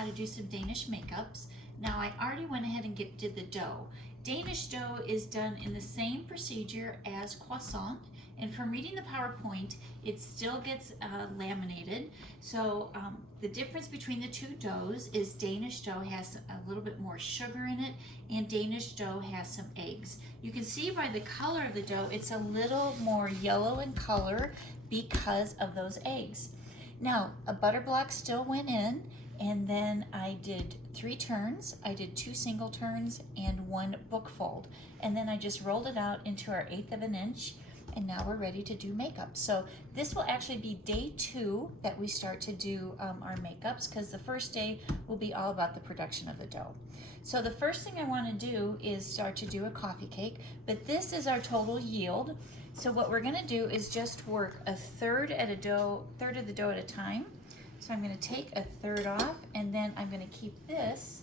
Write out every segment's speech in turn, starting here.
how to do some Danish makeups. Now I already went ahead and did the dough. Danish dough is done in the same procedure as croissant, and from reading the PowerPoint, it still gets laminated. So the difference between the two doughs is Danish dough has a little bit more sugar in it, and Danish dough has some eggs. You can see by the color of the dough, it's a little more yellow in color because of those eggs. Now, a butter block still went in, and then I did 3 turns. I did 2 single turns and 1 book fold. And then I just rolled it out into our 1/8 of an inch, and now we're ready to do makeup. So this will actually be day 2 that we start to do our makeups, because the first day will be all about the production of the dough. So the first thing I want to do is start to do a coffee cake, but this is our total yield. So what we're going to do is just work a third of the dough at a time. So I'm going to take a third off, and then I'm going to keep this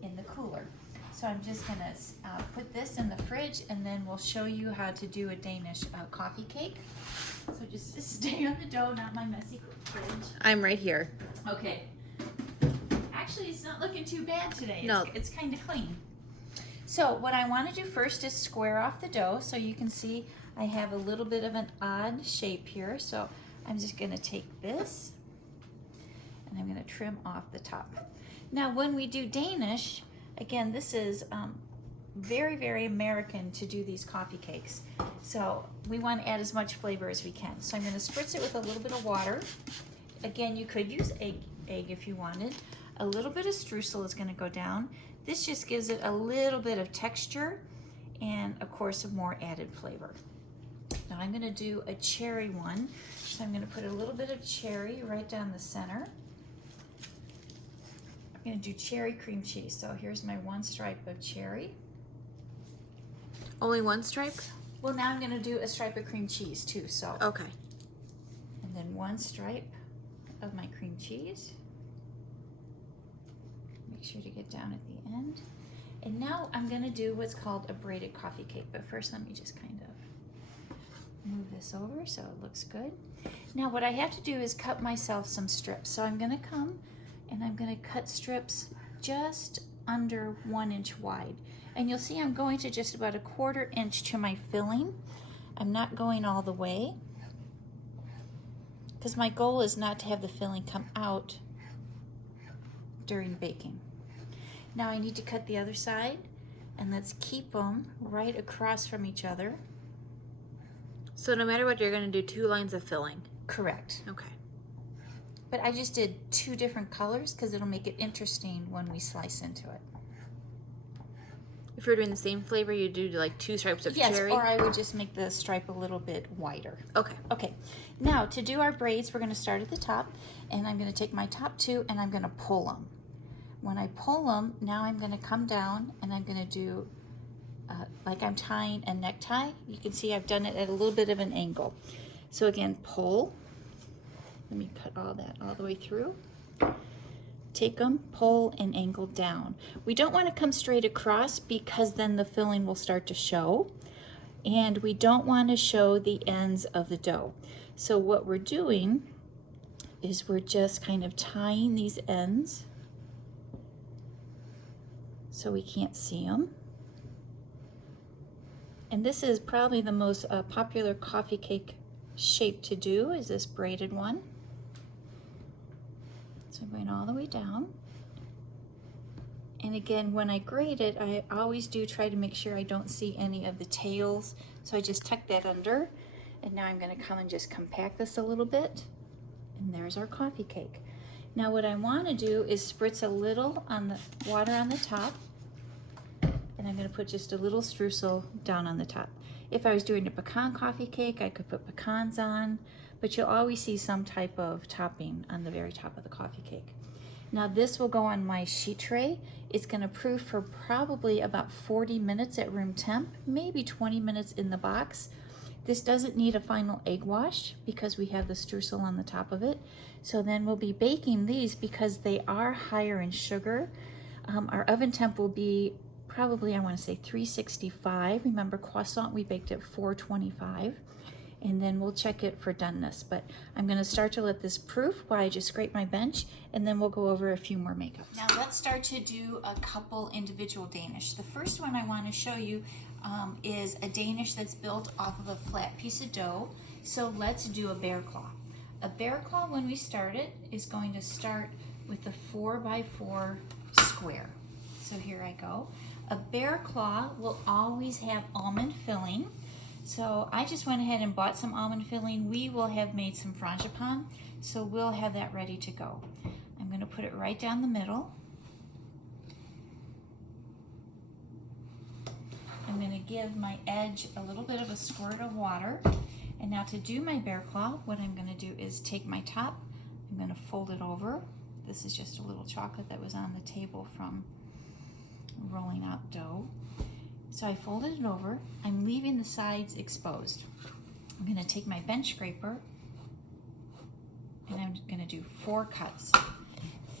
in the cooler. So I'm just going to put this in the fridge, and then we'll show you how to do a Danish coffee cake. So just stay on the dough, not my messy fridge. I'm right here. Okay. Actually, it's not looking too bad today. No. It's kind of clean. So what I want to do first is square off the dough. So you can see I have a little bit of an odd shape here. So I'm just going to take this, and I'm going to trim off the top. Now when we do Danish, again, this is very, very American to do these coffee cakes. So we want to add as much flavor as we can. So I'm going to spritz it with a little bit of water. Again, you could use egg if you wanted. A little bit of streusel is going to go down. This just gives it a little bit of texture and, of course, some more added flavor. Now I'm going to do a cherry one. So I'm going to put a little bit of cherry right down the center. I'm going to do cherry cream cheese. So here's my 1 stripe of cherry. Only 1 stripe? Well, now I'm going to do a stripe of cream cheese too. So Okay. and then 1 stripe of my cream cheese. Make sure to get down at the end. And now I'm going to do what's called a braided coffee cake. But first, let me just kind of move this over so it looks good. Now what I have to do is cut myself some strips. So I'm going to come and I'm going to cut strips just under 1 inch wide. And you'll see I'm going to just about a 1/4 inch to my filling. I'm not going all the way, because my goal is not to have the filling come out during baking. Now I need to cut the other side, and let's keep them right across from each other. So no matter what, you're going to do 2 lines of filling. Correct. Okay. But I just did 2 different colors because it'll make it interesting when we slice into it. If you're doing the same flavor, you do like 2 stripes of cherry? Yes, or I would just make the stripe a little bit wider. Okay. Okay, now to do our braids, we're going to start at the top, and I'm going to take my top 2 and I'm going to pull them. When I pull them, now I'm going to come down and I'm going to do like I'm tying a necktie. You can see I've done it at a little bit of an angle. So again, pull. Let me cut all that all the way through. Take them, pull, and angle down. We don't want to come straight across because then the filling will start to show. And we don't want to show the ends of the dough. So what we're doing is we're just kind of tying these ends so we can't see them. And this is probably the most popular coffee cake shape to do, is this braided one. So I'm going all the way down. And again, when I grate it, I always do try to make sure I don't see any of the tails. So I just tuck that under. And now I'm going to come and just compact this a little bit. And there's our coffee cake. Now what I want to do is spritz a little on the water on the top. And I'm going to put just a little streusel down on the top. If I was doing a pecan coffee cake, I could put pecans on, but you'll always see some type of topping on the very top of the coffee cake. Now this will go on my sheet tray. It's going to proof for probably about 40 minutes at room temp, maybe 20 minutes in the box. This doesn't need a final egg wash because we have the streusel on the top of it. So then we'll be baking these because they are higher in sugar. Our oven temp will be probably, I want to say 365. Remember, croissant we baked at 425. and then we'll check it for doneness. But I'm gonna start to let this proof while I just scrape my bench, and then we'll go over a few more makeups. Now let's start to do a couple individual Danish. The first one I wanna show you is a Danish that's built off of a flat piece of dough. So let's do a bear claw. A bear claw, when we start it, is going to start with a 4x4 square. So here I go. A bear claw will always have almond filling. So I just went ahead and bought some almond filling. We will have made some frangipane, so we'll have that ready to go. I'm gonna put it right down the middle. I'm gonna give my edge a little bit of a squirt of water. And now to do my bear claw, what I'm gonna do is take my top, I'm gonna fold it over. This is just a little chocolate that was on the table from rolling out dough. So I folded it over. I'm leaving the sides exposed. I'm gonna take my bench scraper and I'm gonna do 4 cuts.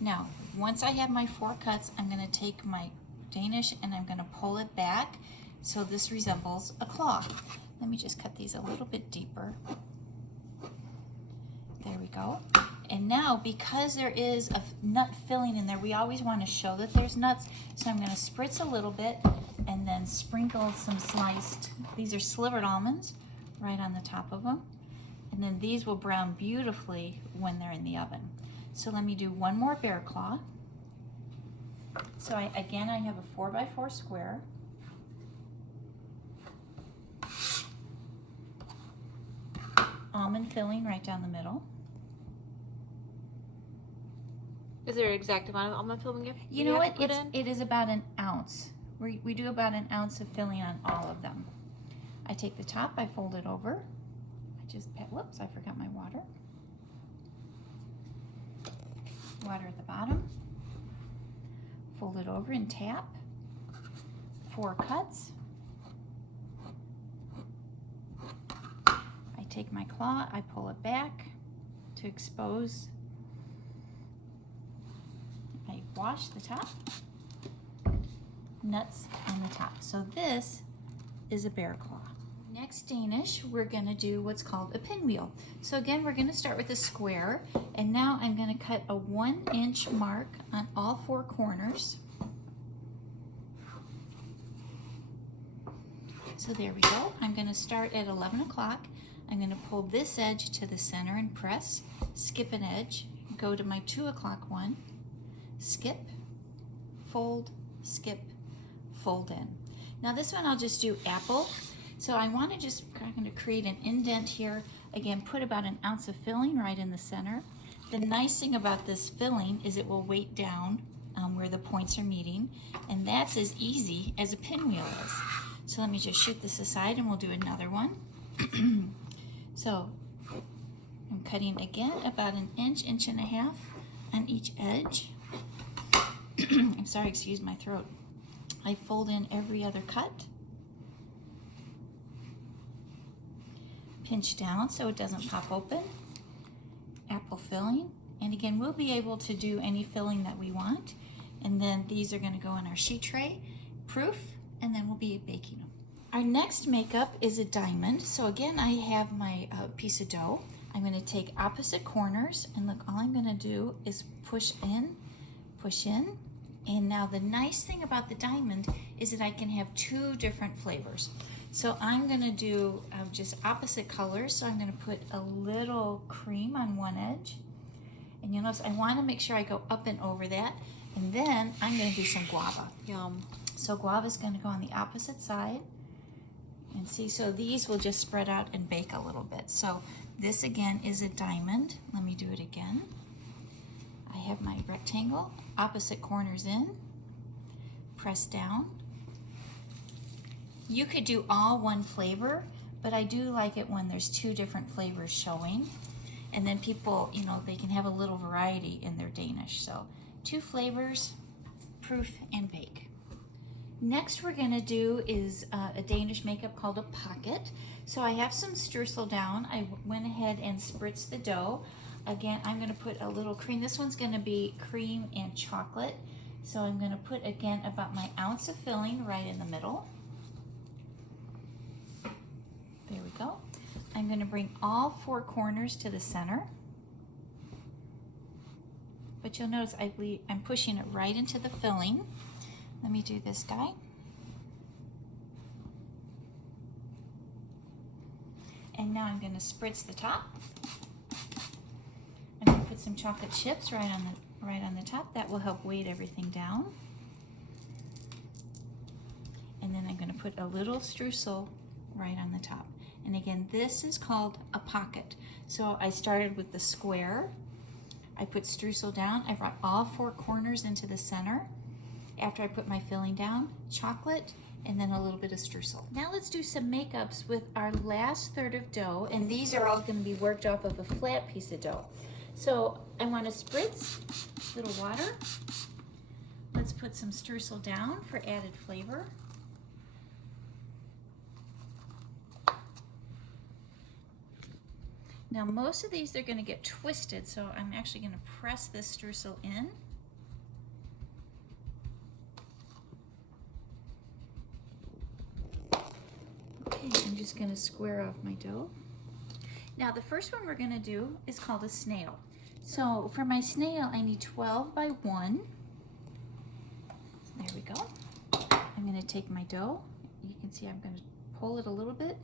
Now, once I have my 4 cuts, I'm gonna take my Danish and I'm gonna pull it back so this resembles a claw. Let me just cut these a little bit deeper. There we go. And now, because there is a nut filling in there, we always want to show that there's nuts. So I'm going to spritz a little bit and then sprinkle some sliced, these are slivered almonds, right on the top of them. And then these will brown beautifully when they're in the oven. So let me do one more bear claw. So again, I have a 4x4 square. Almond filling right down the middle. Is there an exact amount of almond filling you know what? It is about an ounce. We do about an ounce of filling on all of them. I take the top, I fold it over. I just, whoops, I forgot my water. Water at the bottom. Fold it over and tap. 4 cuts. I take my claw, I pull it back to expose. I wash the top, nuts on the top. So this is a bear claw. Next Danish, we're gonna do what's called a pinwheel. So again, we're gonna start with a square, and now I'm gonna cut a 1-inch mark on all 4 corners. So there we go. I'm gonna start at 11 o'clock. I'm gonna pull this edge to the center and press, skip an edge, go to my 2 o'clock one, skip, fold, skip, fold in. Now this one I'll just do apple. So I want to just kind of create an indent here. Again, put about an ounce of filling right in the center. The nice thing about this filling is it will weight down where the points are meeting, and that's as easy as a pinwheel is. So let me just shoot this aside and we'll do another one. So I'm cutting again about an inch, inch and a half on each edge. I'm sorry, excuse my throat. I fold in every other cut. Pinch down so it doesn't pop open. Apple filling. And again, we'll be able to do any filling that we want. And then these are going to go in our sheet tray, proof, and then we'll be baking them. Our next makeup is a diamond. So again, I have my piece of dough. I'm going to take opposite corners, and look, all I'm going to do is push in. And now the nice thing about the diamond is that I can have 2 different flavors. So I'm going to do just opposite colors. So I'm going to put a little cream on one edge. And you'll notice I want to make sure I go up and over that. And then I'm going to do some guava. Yum. So guava is going to go on the opposite side. And see, so these will just spread out and bake a little bit. So this again is a diamond. Let me do it again. I have my rectangle, opposite corners in, press down. You could do all one flavor, but I do like it when there's 2 different flavors showing. And then people, you know, they can have a little variety in their Danish. So 2 flavors, proof and bake. Next we're gonna do is a Danish makeup called a pocket. So I have some streusel down. I went ahead and spritzed the dough. Again, I'm gonna put a little cream. This one's gonna be cream and chocolate. So I'm gonna put, again, about my ounce of filling right in the middle. There we go. I'm going to bring all 4 corners to the center. But you'll notice I'm pushing it right into the filling. Let me do this guy. And now I'm going to spritz the top. I'm going to put some chocolate chips right on the top. That will help weight everything down. And then I'm going to put a little streusel right on the top. And again, this is called a pocket. So I started with the square. I put streusel down. I brought all 4 corners into the center. After I put my filling down, chocolate, and then a little bit of streusel. Now let's do some makeups with our last third of dough, and these are all going to be worked off of a flat piece of dough. So I want to spritz a little water. Let's put some streusel down for added flavor. Now most of these, they're going to get twisted, so I'm actually going to press this streusel in. Okay, I'm just going to square off my dough. Now the first one we're going to do is called a snail. So for my snail, I need 12 by 1. So there we go. I'm going to take my dough. You can see I'm going to pull it a little bit,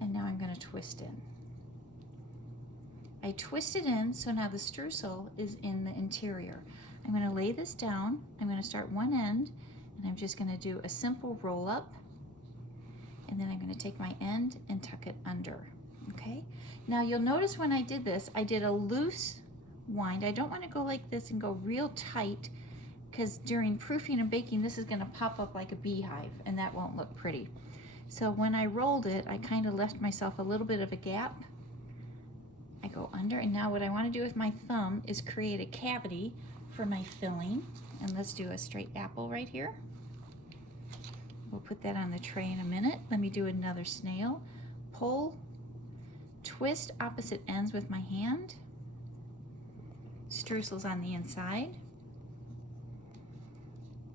and now I'm going to twist in. I twist it in, so now the streusel is in the interior. I'm going to lay this down. I'm going to start one end, and I'm just going to do a simple roll up, and then I'm going to take my end and tuck it under. Okay? Now you'll notice when I did this, I did a loose wind. I don't want to go like this and go real tight, because during proofing and baking, this is going to pop up like a beehive, and that won't look pretty. So when I rolled it, I kind of left myself a little bit of a gap. I go under, and now what I want to do with my thumb is create a cavity for my filling. And let's do a straight apple right here. We'll put that on the tray in a minute. Let me do another snail. Pull, twist opposite ends with my hand. Streusel's on the inside.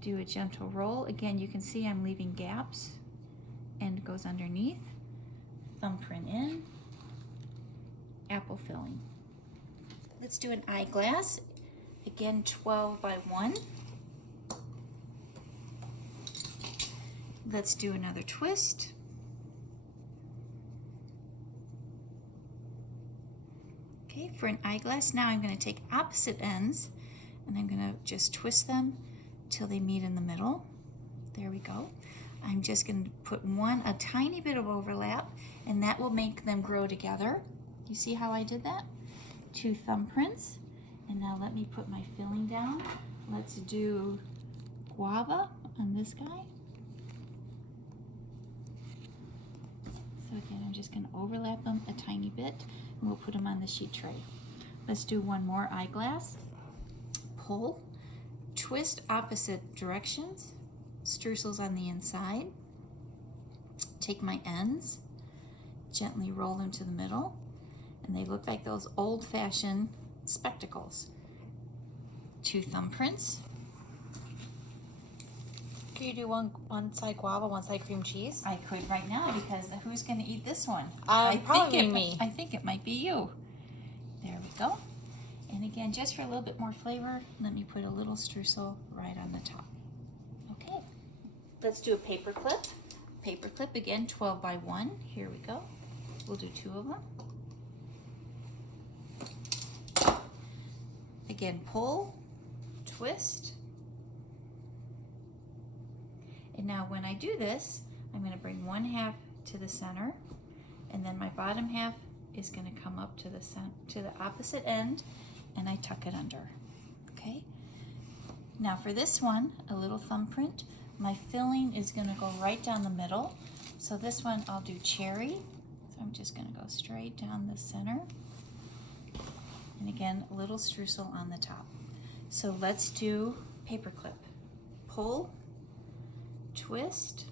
Do a gentle roll. Again, you can see I'm leaving gaps. End goes underneath. Thumbprint in. Apple filling. Let's do an eyeglass. Again, 12 by 1. Let's do another twist. Okay, for an eyeglass, now I'm going to take opposite ends and I'm going to just twist them till they meet in the middle. There we go. I'm just going to put a tiny bit of overlap, and that will make them grow together. You see how I did that? 2 thumbprints. And now let me put my filling down. Let's do guava on this guy. So again, I'm just going to overlap them a tiny bit, and we'll put them on the sheet tray. Let's do one more eyeglass. Pull, twist opposite directions, streusels on the inside. Take my ends, gently roll them to the middle. And they look like those old-fashioned spectacles. 2 thumbprints. Could you do one side guava, one side cream cheese? I could right now, because who's going to eat this one? Probably me. I think it might be you. There we go. And again, just for a little bit more flavor, let me put a little streusel right on the top. Okay. Let's do a paper clip. Paper clip again, 12 by 1. Here we go. We'll do 2 of them. Again, pull, twist. And now when I do this, I'm going to bring 1/2 to the center, and then my bottom half is going to come up to the opposite end, and I tuck it under. Okay? Now for this one, a little thumbprint. My filling is going to go right down the middle. So this one I'll do cherry. So I'm just going to go straight down the center. And again, a little streusel on the top. So let's do paperclip. Pull, twist.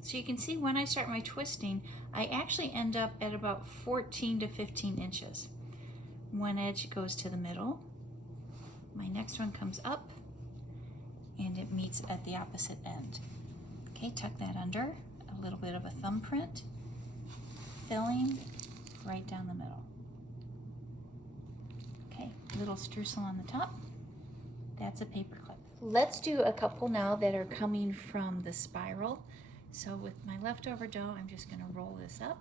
So you can see when I start my twisting, I actually end up at about 14 to 15 inches. One edge goes to the middle. My next one comes up, and it meets at the opposite end. Okay, tuck that under. A little bit of a thumbprint. Filling, right down the middle. Okay, little streusel on the top. That's a paper clip. Let's do a couple now that are coming from the spiral. So with my leftover dough, I'm just gonna roll this up.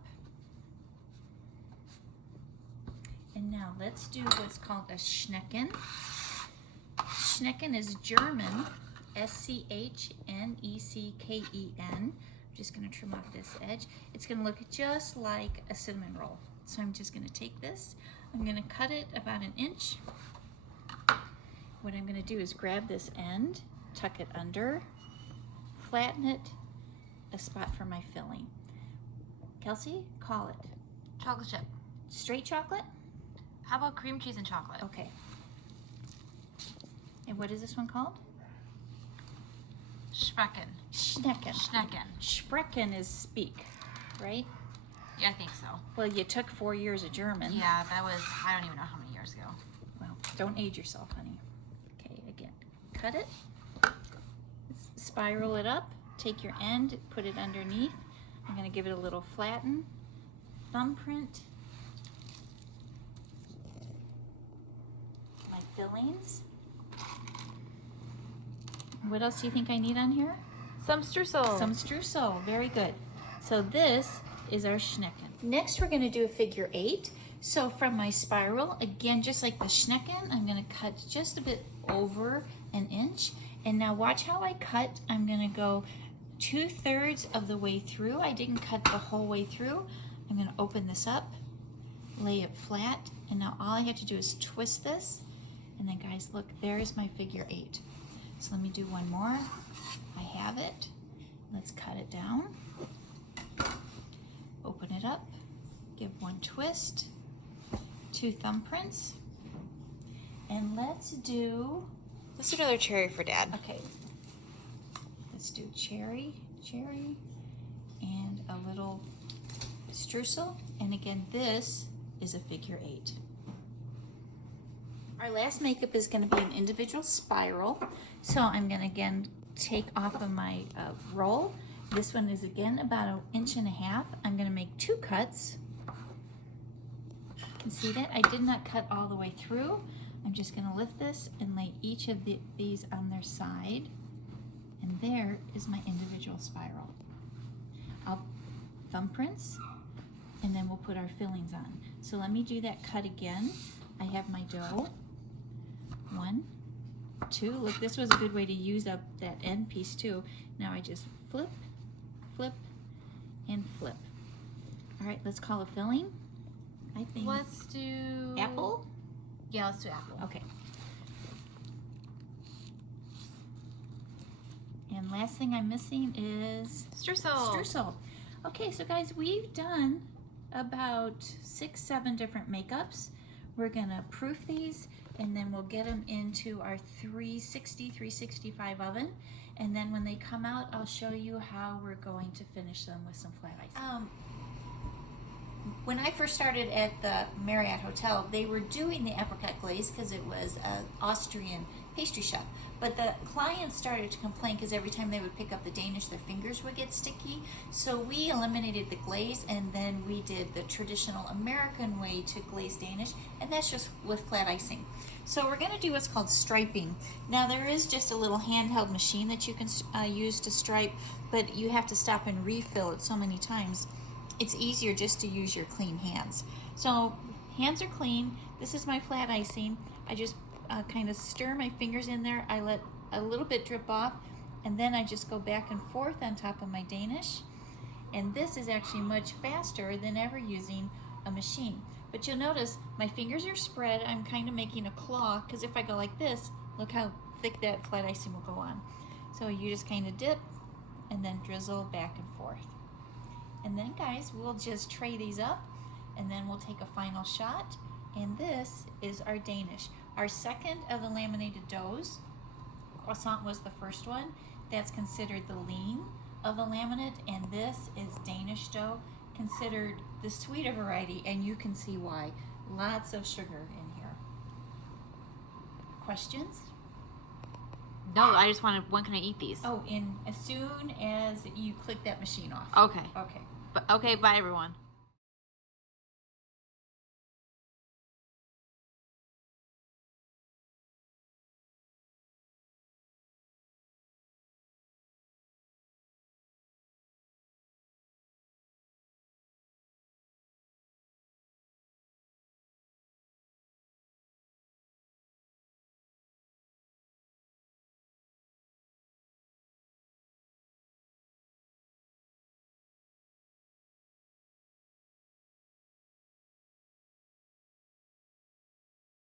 And now let's do what's called a Schnecken. Schnecken is German, S-C-H-N-E-C-K-E-N. I'm just gonna trim off this edge. It's gonna look just like a cinnamon roll. So I'm just gonna take this, I'm gonna cut it about 1 inch. What I'm gonna do is grab this end, tuck it under, flatten it, a spot for my filling. Kelsey, call it. Chocolate chip. Straight chocolate? How about cream cheese and chocolate? Okay. And what is this one called? Schnecken. Schnecken. Schnecken. Sprechen is speak, right? Yeah, I think so. Well, you took 4 years of German. Yeah, that was, I don't even know how many years ago. Well, don't age yourself, honey. Okay, again, cut it, spiral it up, take your end, put it underneath. I'm gonna give it a little flatten, thumbprint. My fillings. What else do you think I need on here? Some streusel. Some streusel, very good. So this is our Schnecken. Next we're gonna do a figure 8. So from my spiral, again, just like the Schnecken, I'm gonna cut just a bit over 1 inch. And now watch how I cut. I'm gonna go 2/3 of the way through. I didn't cut the whole way through. I'm gonna open this up, lay it flat, and now all I have to do is twist this. And then guys, look, there's my figure 8. So let me do one more. I have it. Let's cut it down. Open it up, give one twist, 2 thumbprints, and let's do another cherry for Dad. Okay. Let's do cherry, and a little streusel. And again, this is a figure 8. Our last makeup is going to be an individual spiral. So I'm going to again take off of my roll. This one is again about 1.5 inches. I'm going to make 2 cuts. You can see that I did not cut all the way through. I'm just going to lift this and lay each of these on their side. And there is my individual spiral. I'll thumbprints, and then we'll put our fillings on. So let me do that cut again. I have my dough. 1, 2. Look, this was a good way to use up that end piece too. Now I just flip, flip, and flip. All right, let's call a filling. I think Let's do apple. Yeah, let's do apple. Okay. And last thing I'm missing is Streusel. streusel. Okay, so guys, we've done about 6, 7 different makeups. We're gonna proof these, and then we'll get them into our 360, 365 oven. And then when they come out, I'll show you how we're going to finish them with some flat ice. When I first started at the Marriott Hotel, they were doing the apricot glaze because it was an Austrian pastry chef. But the clients started to complain because every time they would pick up the Danish, their fingers would get sticky. So we eliminated the glaze, and then we did the traditional American way to glaze Danish, and that's just with flat icing. So we're gonna do what's called striping. Now there is just a little handheld machine that you can use to stripe, but you have to stop and refill it so many times. It's easier just to use your clean hands. So hands are clean. This is my flat icing. I just kind of stir my fingers in there. I let a little bit drip off, and then I just go back and forth on top of my Danish. And this is actually much faster than ever using a machine. But you'll notice my fingers are spread. I'm kind of making a claw, because if I go like this, look how thick that flat icing will go on. So you just kind of dip and then drizzle back and forth. And then guys, we'll just tray these up, and then we'll take a final shot. And this is our Danish. Our second of the laminated doughs. Croissant was the first one. That's considered the lean of the laminate, and this is Danish dough, considered the sweeter variety, and you can see why. Lots of sugar in here. Questions? No, I just wanted, when can I eat these? Oh, as soon as you click that machine off. Okay. Okay. Okay, bye everyone.